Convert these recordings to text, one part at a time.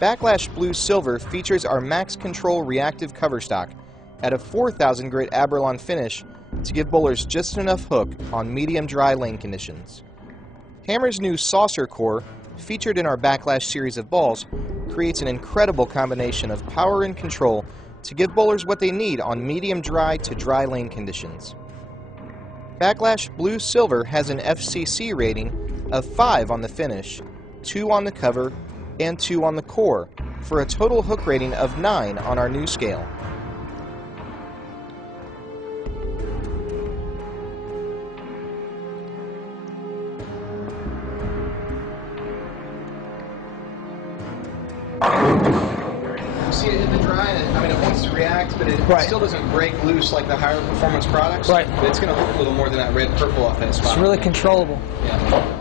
Backlash Blue Silver features our Max Control reactive cover stock at a 4,000 grit Aberlon finish to give bowlers just enough hook on medium dry lane conditions. Hammer's new Saucer Core, featured in our Backlash series of balls, creates an incredible combination of power and control to give bowlers what they need on medium dry to dry lane conditions. Backlash Blue Silver has an FCC rating of 5 on the finish, 2 on the cover, and 2 on the core, for a total hook rating of 9 on our new scale. You see it hit the dry, and it wants to react, but it still doesn't break loose like the higher performance products. Right. But it's going to hook a little more than that red purple off that spot. It's really controllable. Yeah.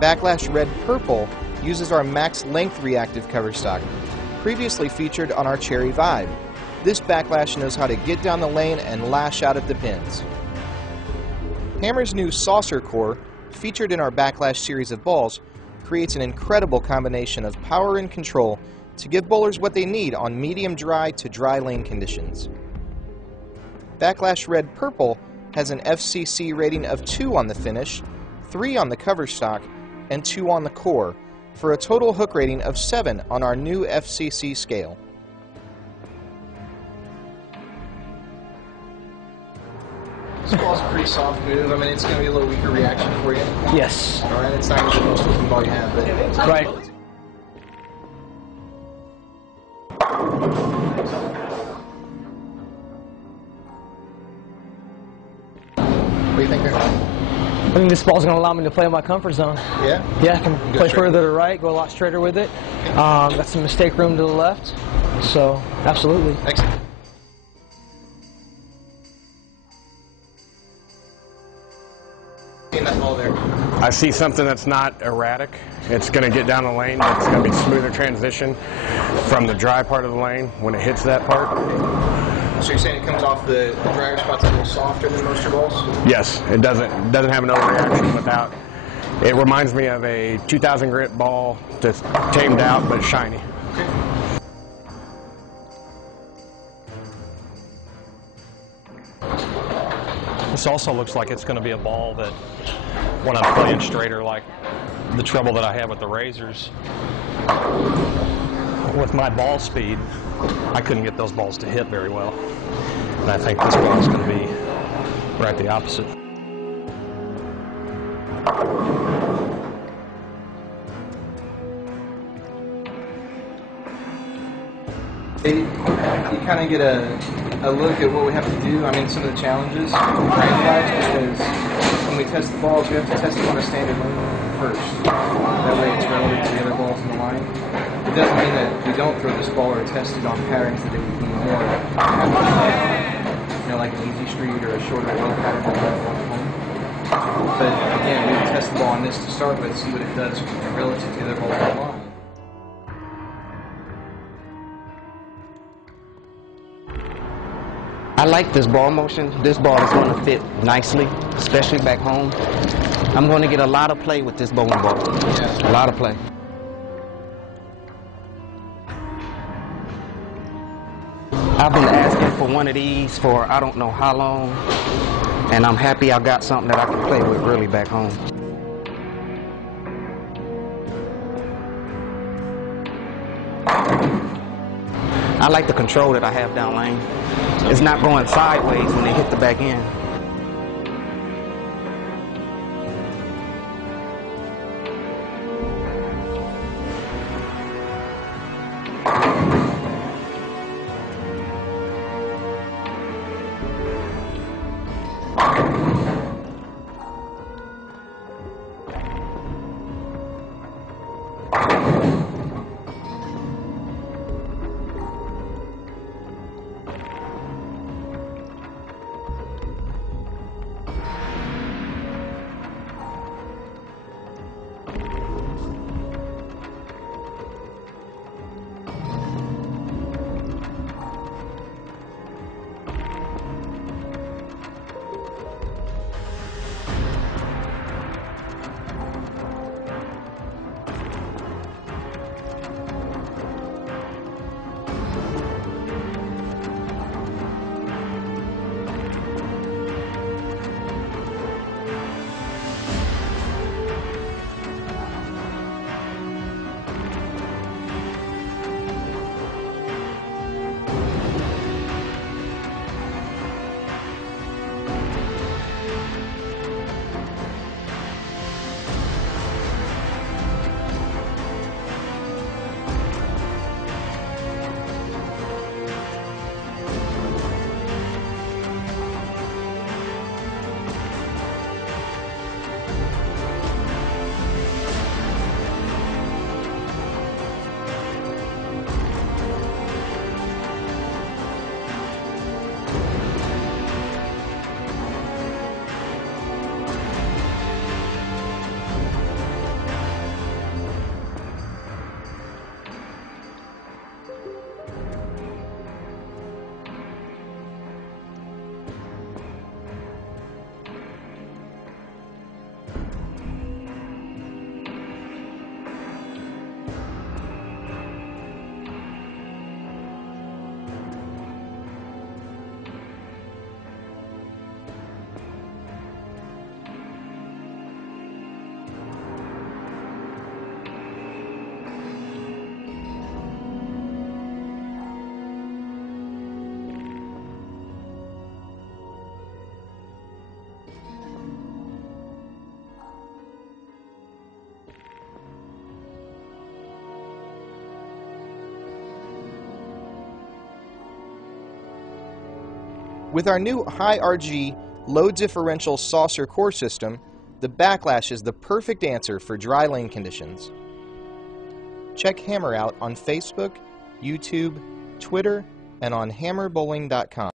Backlash Red Purple uses our Max Length reactive cover stock, previously featured on our Cherry Vibe. This Backlash knows how to get down the lane and lash out at the pins. Hammer's new Saucer Core, featured in our Backlash series of balls, creates an incredible combination of power and control to give bowlers what they need on medium dry to dry lane conditions. Backlash Red Purple has an FCC rating of 2 on the finish, 3 on the cover stock, and 2 on the core, for a total hook rating of 7 on our new FCC scale. This ball's a pretty soft move. It's going to be a little weaker reaction for you. Yes. All right, it's not going to be the most looking ball you have, but it's right. What do you think there? I think this ball's going to allow me to play in my comfort zone. Yeah? Yeah, I can play further to the right, go a lot straighter with it. Got some mistake room to the left, so absolutely. Excellent. That ball there. I see something that's not erratic. It's going to get down the lane. It's going to be smoother transition from the dry part of the lane when it hits that part. So you're saying it comes off the dragger spot's a little softer than most of your balls? Yes, it doesn't have an overreaction without. It reminds me of a 2000 grit ball that's tamed out but shiny. This also looks like it's going to be a ball that, when I'm playing straighter, like the trouble that I have with the razors, with my ball speed, I couldn't get those balls to hit very well. And I think this ball is going to be right the opposite. You kind of get a look at what we have to do. I mean, some of the challenges, range-wise, because when we test the balls, we have to test them on a standard lane first. That way it's relative to the other balls in the line. It doesn't mean that we don't throw this ball or test it on patterns that it would be more like an easy street or a shorter low pattern than that one home. But again, we would test the ball on this to start with, see what it does relative to the other balls in the line. I like this ball motion. This ball is going to fit nicely, especially back home. I'm going to get a lot of play with this bowling ball. A lot of play. I've been asking for one of these for I don't know how long, and I'm happy I got something that I can play with really back home. I like the control that I have down lane. It's not going sideways when they hit the back end. With our new high RG, low differential saucer core system, the backlash is the perfect answer for dry lane conditions. Check Hammer out on Facebook, YouTube, Twitter, and on HammerBowling.com.